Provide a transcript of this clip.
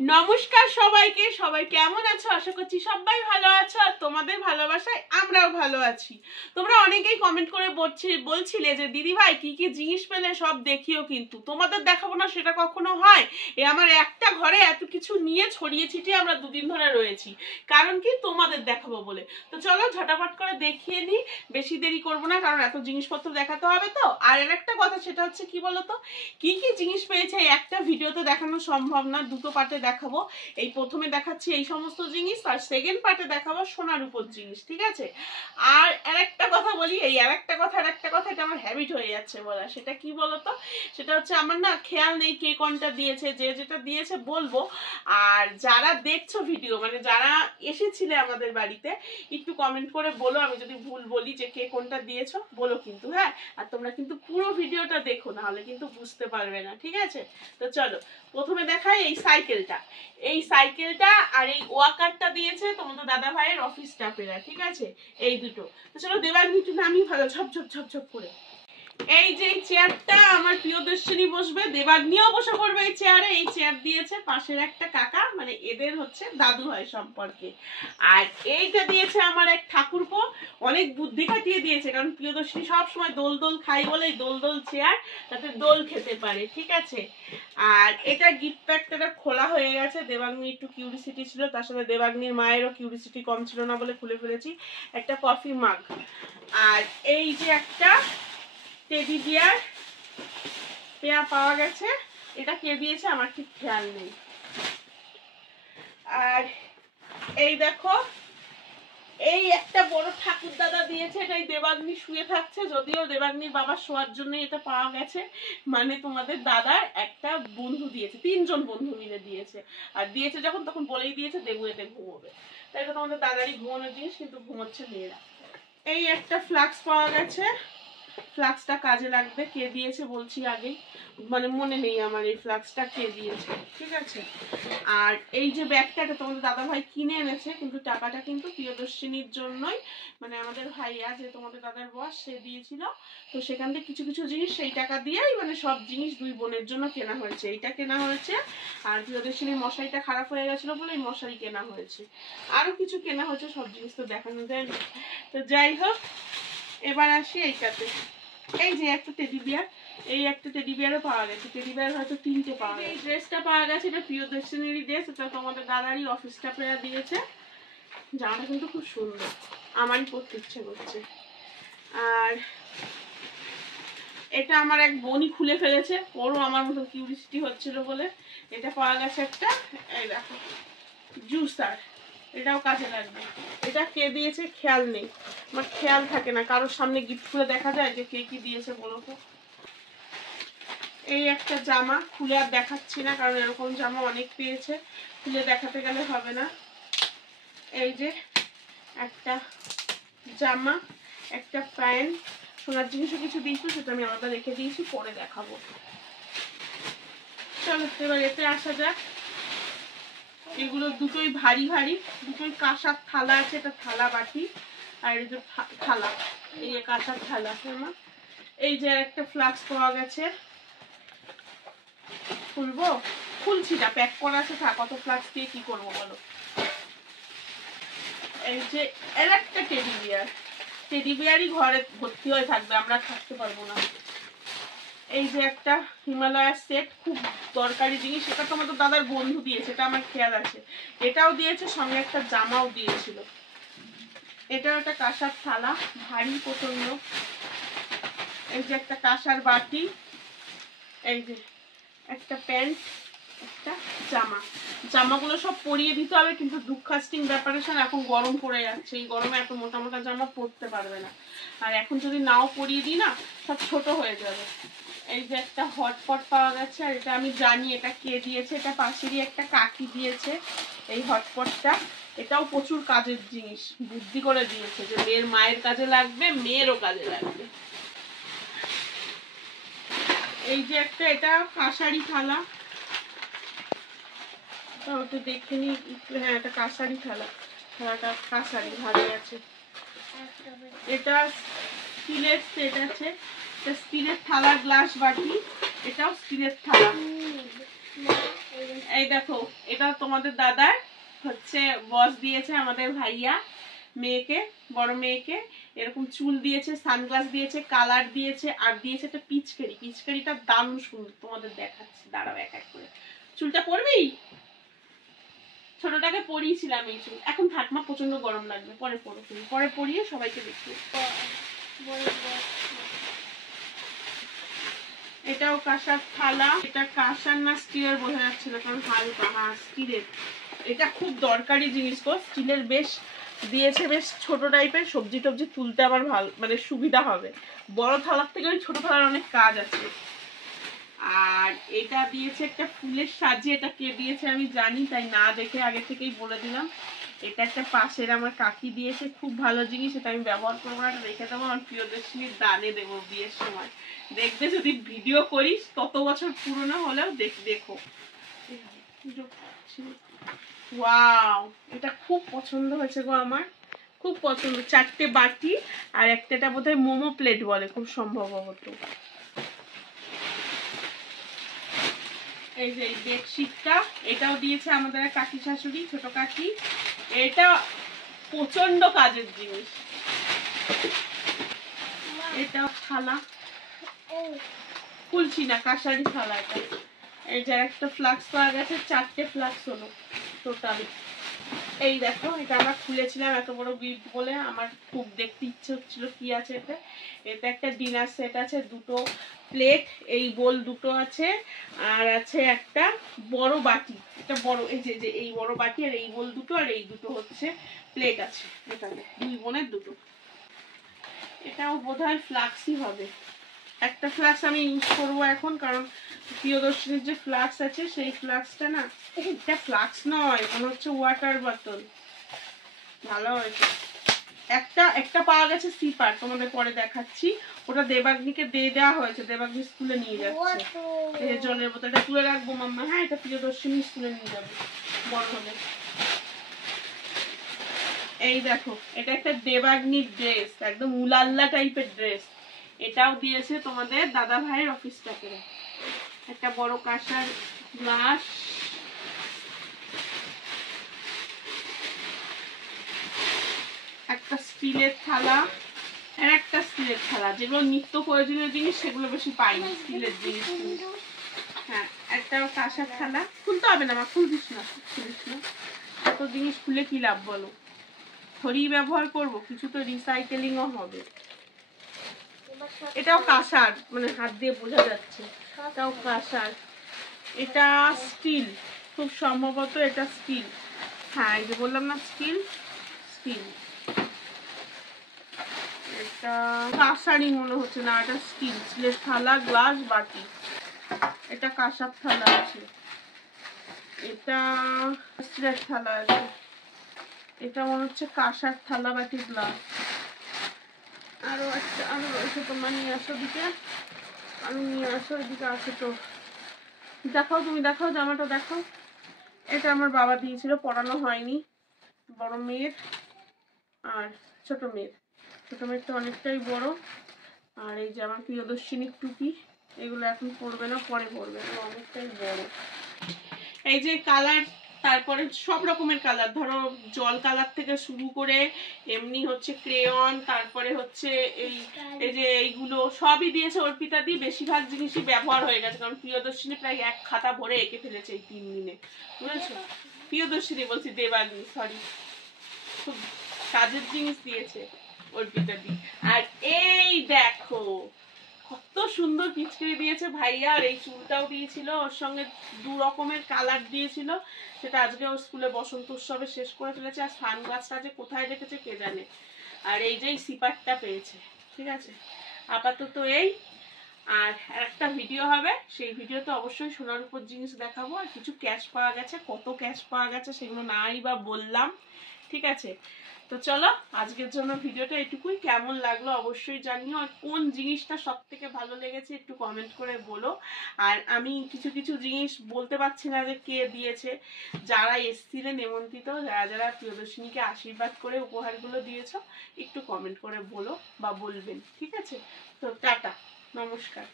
নমস্কার সবাইকে, সবাই কেমন আছো? আশা করছি সবাই ভালো আছো আর তোমাদের ভালোবাসায় আমরাও ভালো আছি। তোমরা অনেকেই কমেন্ট করে বলছিলে যে দিদি ভাই কি কি জিনিস পেলে সব দেখিও, কিন্তু তোমাদের দেখাবো না সেটা কখনো হয়? আমার একটা ঘরে এত কিছু নিয়ে ছড়িয়ে ছিটিয়ে আমরা দুদিন ধরে রয়েছি, কারণ কি তোমাদের দেখাবো বলে। তো চলো ঝটাপট করে দেখিয়ে নিই, বেশি দেরি করবো না, কারণ এত জিনিসপত্র দেখাতে হবে। তো আর একটা কথা, সেটা হচ্ছে কি বলতো, কি কি জিনিস পেয়েছে একটা ভিডিওতে দেখানো সম্ভব না, দুটো পার্টে দেখাবো। এই প্রথমে দেখাচ্ছি এই সমস্ত জিনিস, আর সেকেন্ড পার্টে দেখাবো সোনার উপর জিনিস, ঠিক আছে? আর আরেকটা কথা বলি, এই আরেকটা কথা এটা আমার হ্যাবিট হয়ে যাচ্ছে বলা। সেটা কি বলতো, সেটা হচ্ছে আমার না খেয়াল নেই কে কোনটা দিয়েছে, যে যেটা দিয়েছে বলবো। আর যারা দেখছো ভিডিও, মানে যারা এসেছিলে আমাদের বাড়িতে, একটু কমেন্ট করে বলো, আমি যদি ভুল বলি যে কে কোনটা দিয়েছো বলো কিন্তু, হ্যাঁ? আর তোমরা কিন্তু পুরো ভিডিওটা দেখো, না হলে কিন্তু বুঝতে পারবে না, ঠিক আছে? তো চলো প্রথমে দেখাই এই সাইকেলটা আর এই ওয়াকারটা দিয়েছে তোমাদের দাদা ভাইয়ের অফিস স্টাফেরা, ঠিক আছে? এই দুটো। তো চলো দেবাগ্নি একটু নামি ভালো ঝপ ঝপ ঝপ ঝপ করে। এই যে চেয়ারটা আমার প্রিয়দর্শিনী বসবে, দেবাগ্নিও বসে পড়বে এই চেয়ারে। এই চেয়ার দিয়েছে পাশের একটা কাকা, মানে এদের হচ্ছে দাদু হয় সম্পর্কে। আর এইটা দিয়েছে আমার এক ঠাকুরপো, অনেক বুদ্ধি খাটিয়ে দিয়েছে, কারণ প্রিয়দর্শিনী সবসময় দোল দোল খাই বলে দোল দোল চেয়ার, যাতে দোল খেতে পারে, ঠিক আছে? আর এটা গিফট প্যাকটা খোলা হয়ে গেছে, দেবাগ্নি একটু কিউরিসিটি ছিল, তার সাথে দেবাগ্নির মায়েরও কিউরিসিটি কম ছিল না বলে খুলে ফেলেছি। একটা কফি মাগ, আর এই যে একটা টেডি বিয়ার পেয়া পাওয়া গেছে। এটা কে দিয়েছে আমার ঠিক খেয়াল নেই। আর এই দেখো, এই একটা বড় ঠাকুর দাদা দিয়েছে, এটাই দেবাগ্নি শুয়ে থাকছে, যদিও দেবাগ্নির বাবা শোয়ার জন্য এটা পাওয়া গেছে। মানে তোমাদের দাদার একটা বন্ধু দিয়েছে, 3 জন বন্ধু মিলে দিয়েছে। আর দিয়েছে যখন, তখন বলেই দিয়েছে দেবু এতে ঘুমোবে। তাই এটা তোমাদের দাদারই ঘুমানোর জিনিস, কিন্তু ঘুমোচ্ছে মেয়েরা। এই একটা ফ্লাক্স পাওয়া গেছে, ফ্লাক্সটা কাজে লাগবে। কে দিয়েছে বলছি আগেই, মানে মনে নেই আমার এই ফ্লাক্সটা কে দিয়েছে, ঠিক আছে? আর এই যে ব্যাগটা, এটা তোমাদের দাদা ভাই কিনে এনেছে, কিন্তু টাকাটা কিন্তু প্রিয়দর্শিনীর জন্যই, মানে আমাদের ভাইয়া যে তোমাদের দাদার বস, সে দিয়েছিল। তো সেখান থেকে কিছু কিছু জিনিস সেই টাকা দিয়েই, মানে সব জিনিস দুই বোনের জন্য কেনা হয়েছে। এইটা কেনা হয়েছে, আর প্রিয়দর্শিনীর মশারিটা খারাপ হয়ে গেছিলো বলে এই মশারি কেনা হয়েছে। আরো কিছু কেনা হয়েছে, সব জিনিস তো দেখানো যায় না। তো যাই হোক, এবার আসি এইটাতে। এই যে একটা টেডি বিয়ার, এই একটা টেডি বিয়ারও পাওয়া গেছে। টেডি বিয়ার হয়তো 3টে পাওয়া গেছে। এই ড্রেসটা পাওয়া গেছে, এটা প্রিয়দর্শিনীরই ড্রেস, এটা তোমাদের দাদারই অফিস স্টাফেরা দিয়েছে। জামাটা কিন্তু খুব সুন্দর, আমারই পরতে ইচ্ছে করছে। আর এটা আমার এক বোনই খুলে ফেলেছে, ওরও আমার মতো কিউরিসিটি হচ্ছিল বলে। এটা পাওয়া গেছে একটা, এই দেখো, জুসার, এটাও কাজে লাগবে। এটা কে দিয়েছে খেয়াল নেই, আমার খেয়াল থাকে না, কারোর সামনে গিফট খুলে দেখা যায় যে কে কি দিয়েছে বলো তো। এই একটা জামা, খুলে আর দেখাচ্ছি না, কারণ এরকম জামা অনেক পেয়েছে, খুলে দেখাতে গেলে হবে না। এই যে একটা জামা, একটা প্যান্ট, সোনার জিনিসও কিছু দিয়েছিল, সেটা আমি আলাদা রেখে দিয়েছি, পরে দেখাবো। চলো এবার এতে আসা যাক। এগুলো দুটোই ভারী ভারী, দুটোই কাঁসার থালা আছে, এটা থালা বাটি, আর এই যে থালা, এই কাঁসার থালা। এই যে একটা ফ্লাক্স পাওয়া গেছে, খুলবো, খুলছি না, প্যাক করা আছে, থাক, কত ফ্লাক্স দিয়ে কি করবো বলো। এই যে এর একটা টেডি বিয়ার, টেডি বিয়ারই ঘরে ভর্তি হয়ে থাকবে, আমরা থাকতে পারবো না। এই যে একটা হিমালয়ার সেট, খুব দরকারি জিনিস, এটা তো আমাদের দাদার বন্ধু দিয়েছে, এটা আমার খেয়াল আছে। এটাও দিয়েছে, সঙ্গে একটা জামাও দিয়েছিল। এটাও একটা কাঁসার থালা, ভারী প্রচন্ড। এই যে একটা কাঁসার বাটি, এই যে একটা প্যান্ট, একটা জামা। জামাগুলো সব পরিয়ে দিতে হবে, কিন্তু দুঃখাস্টিং ব্যাপারের সঙ্গে এখন গরম পড়ে যাচ্ছে, এই গরমে এত মোটা মোটা জামা পরতে পারবে না। আর এখন যদি নাও পরিয়ে দিই না, সব ছোট হয়ে যাবে। এই যে একটা হটপট পাওয়া গেছে, আর এটা আমি জানি এটা কে দিয়েছে, এটা পাশেরই একটা কাকি দিয়েছে এই হটপটটা। এটাও প্রচুর কাজের জিনিস, বুদ্ধি করে দিয়েছে যে মেয়ের মায়ের কাজে লাগবে, মেয়েরও কাজে লাগবে। এই যে একটা, এটা কাঁসারি থালা, ওটা দেখে নি, হ্যাঁ এটা কাঁসারি থালা, থালাটা কাঁসারি, ভারী আছে। এটা স্টিলের সেট আছে, স্টিলের থালা, গ্লাস বাটি, এটাও স্টিলের থালা। এই দেখো, এটা তোমাদের দাদার হচ্ছে বস দিয়েছে আমাদের ভাইয়া মেয়েকে, বড় মেয়েকে এরকম চুল দিয়েছে, সানগ্লাস দিয়েছে, কালার দিয়েছে, আর দিয়েছে একটা পিচকারি। পিচকারিটা দারুণ সুন্দর, তোমাদের দেখাচ্ছি, দাঁড়াও এক এক করে। চুলটা পরবি? ছোটটাকে পরিয়েছিলাম এই চুল, এখন থাকমা প্রচন্ড গরম লাগবে, পরে পরো তুমি, পরে পরিয়ে সবাইকে দেখিয়ে। এটাও কাঁসার থালা, এটা কাঁসার না স্টিলের বোঝা যাচ্ছে না কারণ হালকা, হ্যাঁ স্টিলের। এটা খুব দরকারি জিনিস গো, স্টিলের বেশ দিয়েছে, বেশ ছোট টাইপের, সবজি টবজি তুলতে আবার ভালো মানে সুবিধা হবে। বড় থালার থেকে ওই ছোট থালার অনেক কাজ আছে। আর এটা দিয়েছে একটা ফুলের সাজিয়ে, এটা কে দিয়েছে আমি জানি, তাই না দেখে আগে থেকেই বলে দিলাম। এটা একটা পাশের আমার কাকি দিয়েছে, খুব ভালো জিনিস, এটা আমি ব্যবহার করবো না, রেখে দেবো, আমার প্রিয়দর্শিনীর দানে দেবো বিয়ের সময়। দেখবে যদি ভিডিও করিস তত বছর পুরনো হলেও দেখো। ওয়াও, এটা খুব পছন্দ হয়েছে গো আমার, খুব পছন্দ। 4টে বাটি আর একটা বোধহয় মোমো প্লেট বলে খুব সম্ভবত। এই যে এই বেডশিটটা, এটাও দিয়েছে আমাদের কাকি শাশুড়ি, ছোট কাকি। এটা প্রচন্ড কাজের জিনিস। এটা থালা, খুলছি না, কাঁসারি থালা এটা। এই যে একটা ফ্লাক্স পাওয়া গেছে, 4টে ফ্লাক্স হলো টোটাল। এই দেখো, এটা আমরা খুলেছিলাম এত বড় গিফট বলে, আমার খুব দেখতে ইচ্ছে হচ্ছিল কি আছে এতে। এটা একটা ডিনার সেট আছে, দুটো প্লেট, এই বোল দুটো আছে, আর আছে একটা বড় বাটি, এটা বড়, এই যে এই বড় বাটি, আর এই বোল দুটো, আর এই দুটো হচ্ছে প্লেট আছে, এটাতে 2 বোনের দুটো। এটাও বোধহয় ফ্লাক্সই হবে। একটা ফ্লাক্স আমি ইউজ করবো এখন, কারণ প্রিয়দর্শিনীর যে ফ্লাক্স আছে সেই ফ্লাক্সটা না, এটা ফ্লাক্স নয়, মনে হচ্ছে ওয়াটার বোতল। ভালো হয়েছে। একটা পাওয়া গেছে সিপার, তোমাদের পরে দেখাচ্ছি। ওটা দেবাগ্নিকে দিয়ে দেওয়া হয়েছে, দেবাগ্নি স্কুলে নিয়ে যাচ্ছে। এই জলের বোতলটা তুলে রাখবো মাম্মা, হ্যাঁ এটা প্রিয়দর্শিনী স্কুলে নিয়ে যাবো বড় হলে। এই দেখো, এটা একটা দেবাগ্নির ড্রেস, একদম উলাল্লা টাইপের ড্রেস। এটাও দিয়েছে তোমাদের দাদা ভাইয়ের অফিস থেকে। একটা বড় কাঁসার গ্লাস, একটা স্টিলের থালা, আর একটা স্টিলের থালা, যেগুলো নিত্য প্রয়োজনীয় জিনিস সেগুলো বেশি পাই না, স্টিলের জিনিস। হ্যাঁ, একটা কাঁসার থালা, খুলতে হবে না মা, খুলছিস না, খুলিস না, এত জিনিস খুলে কি লাভ বলো, থরি ব্যবহার করব, কিছু তো রিসাইকেলিংও হবে। এটাও কাঁসার, মানে হাত দিয়ে বোঝা যাচ্ছে, এটাও কাঁসার। এটা স্টিল, খুব সম্ভবত এটা স্টিল, হ্যাঁ এই যে বললাম না স্টিল, স্টিল। এটা কাঁসারই মনে হচ্ছে না, এটা স্টিল, স্টিলের থালা, গ্লাস, বাটি। এটা কাঁসার থালা আছে, এটা স্টিলের থালা আছে, এটা মনে হচ্ছে কাঁসার থালা, বাটি, গ্লাস। আরো একটা, আরো রয়েছে, তোমার নিয়ে আসো দিকে, আমি নিয়ে আসো, এদিকে আছে তো, দেখাও তুমি, দেখাও জামাটা দেখাও। এটা আমার বাবা দিয়েছিল, পড়ানো হয়নি, বড় মেয়ের আর ছোট মেয়ের। ছোট মেয়েরটা অনেকটাই বড়। আর এই যে আমার প্রিয়দর্শিনীর টুপি, এগুলো এখন পরবে না, পরে পরবে, এগুলো অনেকটাই বড়। এই যে কালার, তারপরে সব রকমের কালার, ধরো জল কালার থেকে শুরু করে এমনি হচ্ছে ক্রেয়ন, তারপরে হচ্ছে এই এই যে এইগুলো সবই দিয়েছে অর্পিতা দি। বেশিরভাগ জিনিসই ব্যবহার হয়ে গেছে, কারণ প্রিয়দর্শিনী প্রায় 1 খাতা ভরে এঁকে ফেলেছে এই 3 দিনে, বুঝেছো? প্রিয়দর্শিনী বলছি, দেবাগ্নি, সরি। খুব কাজের জিনিস দিয়েছে অর্পিতা দি। আর এই দেখো কত সুন্দর পিচকারি দিয়েছে ভাইয়া, আর এই চুলটাও দিয়েছিল, ওর সঙ্গে 2 রকমের কালার দিয়েছিল, সেটা আজকে ওর স্কুলে বসন্ত উৎসবে শেষ করে ফেলেছে। আর সানগ্লাসটা যে কোথায় রেখেছে কে জানে। আর এই যে সিপারটা পেয়েছে, ঠিক আছে আপাতত এই। আর একটা ভিডিও হবে, সেই ভিডিওতে অবশ্যই সোনার উপর জিনিস দেখাবো, আর কিছু ক্যাশ পাওয়া গেছে, কত ক্যাশ পাওয়া গেছে সেগুলো নাই বা বললাম, ঠিক আছে? তো চলো আজকের জন্য ভিডিওটা এটুকুই। কেমন লাগলো অবশ্যই জানিও, আর কোন জিনিসটা সব থেকে ভালো লেগেছে একটু কমেন্ট করে বলো। আর আমি কিছু কিছু জিনিস বলতে পারছি না যে কে দিয়েছে, যারা এসেছিলেন নেমন্ত্রিত, যারা যারা প্রিয়দর্শিনীকে আশীর্বাদ করে উপহারগুলো দিয়েছো, একটু কমেন্ট করে বলো বা বলবেন, ঠিক আছে? তো টাটা, নমস্কার।